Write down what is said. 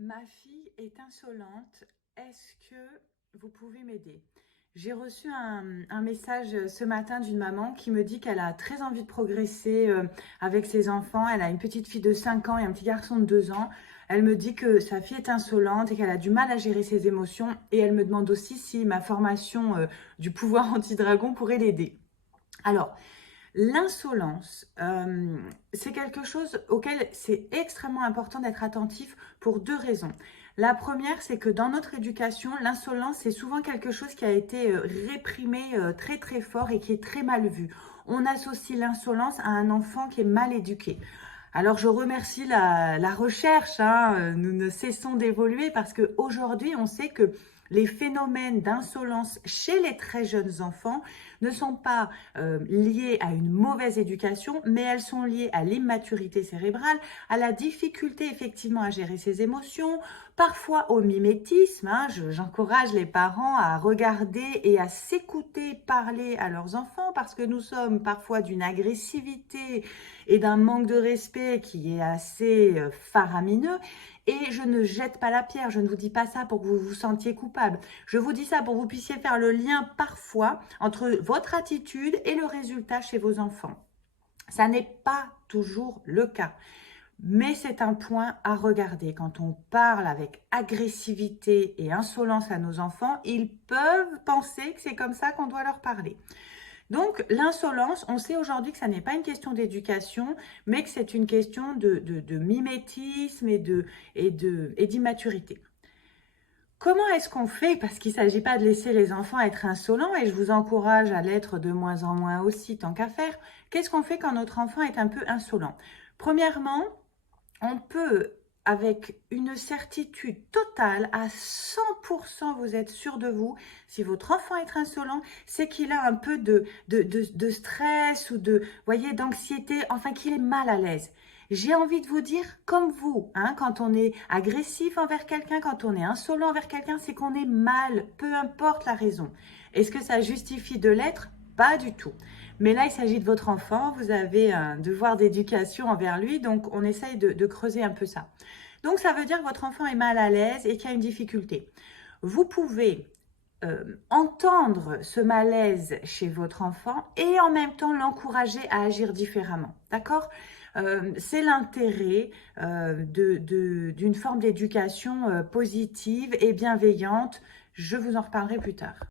Ma fille est insolente. Est-ce que vous pouvez m'aider? J'ai reçu un message ce matin d'une maman qui me dit qu'elle a très envie de progresser avec ses enfants. Elle a une petite fille de 5 ans et un petit garçon de 2 ans. Elle me dit que sa fille est insolente et qu'elle a du mal à gérer ses émotions. Et elle me demande aussi si ma formation du pouvoir anti-dragon pourrait l'aider. Alors, l'insolence, c'est quelque chose auquel c'est extrêmement important d'être attentif pour deux raisons. La première, c'est que dans notre éducation, l'insolence, c'est souvent quelque chose qui a été réprimé très très fort et qui est très mal vu. On associe l'insolence à un enfant qui est mal éduqué. Alors je remercie la recherche, hein, nous ne cessons d'évoluer parce qu'aujourd'hui on sait que les phénomènes d'insolence chez les très jeunes enfants ne sont pas liés à une mauvaise éducation, mais elles sont liées à l'immaturité cérébrale, à la difficulté effectivement à gérer ses émotions, parfois au mimétisme. Hein. J'encourage les parents à regarder et à s'écouter parler à leurs enfants parce que nous sommes parfois d'une agressivité et d'un manque de respect qui est assez faramineux. Et je ne jette pas la pierre, je ne vous dis pas ça pour que vous vous sentiez coupable. Je vous dis ça pour que vous puissiez faire le lien parfois entre votre attitude et le résultat chez vos enfants. Ça n'est pas toujours le cas. Mais c'est un point à regarder. Quand on parle avec agressivité et insolence à nos enfants, ils peuvent penser que c'est comme ça qu'on doit leur parler. Donc, l'insolence, on sait aujourd'hui que ça n'est pas une question d'éducation, mais que c'est une question de mimétisme et d'immaturité. Comment est-ce qu'on fait? Parce qu'il ne s'agit pas de laisser les enfants être insolents, et je vous encourage à l'être de moins en moins aussi, tant qu'à faire. Qu'est-ce qu'on fait quand notre enfant est un peu insolent? Premièrement, on peut, avec une certitude totale, à 100%, vous êtes sûr de vous, si votre enfant est insolent, c'est qu'il a un peu de stress ou voyez, d'anxiété, enfin qu'il est mal à l'aise. J'ai envie de vous dire, comme vous, hein, quand on est agressif envers quelqu'un, quand on est insolent envers quelqu'un, c'est qu'on est mal, peu importe la raison. Est-ce que ça justifie de l'être? Pas du tout. Mais là, il s'agit de votre enfant, vous avez un devoir d'éducation envers lui, donc on essaye de creuser un peu ça. Donc ça veut dire que votre enfant est mal à l'aise et qu'il y a une difficulté. Vous pouvez entendre ce malaise chez votre enfant et en même temps l'encourager à agir différemment. D'accord? C'est l'intérêt d'une forme d'éducation positive et bienveillante. Je vous en reparlerai plus tard.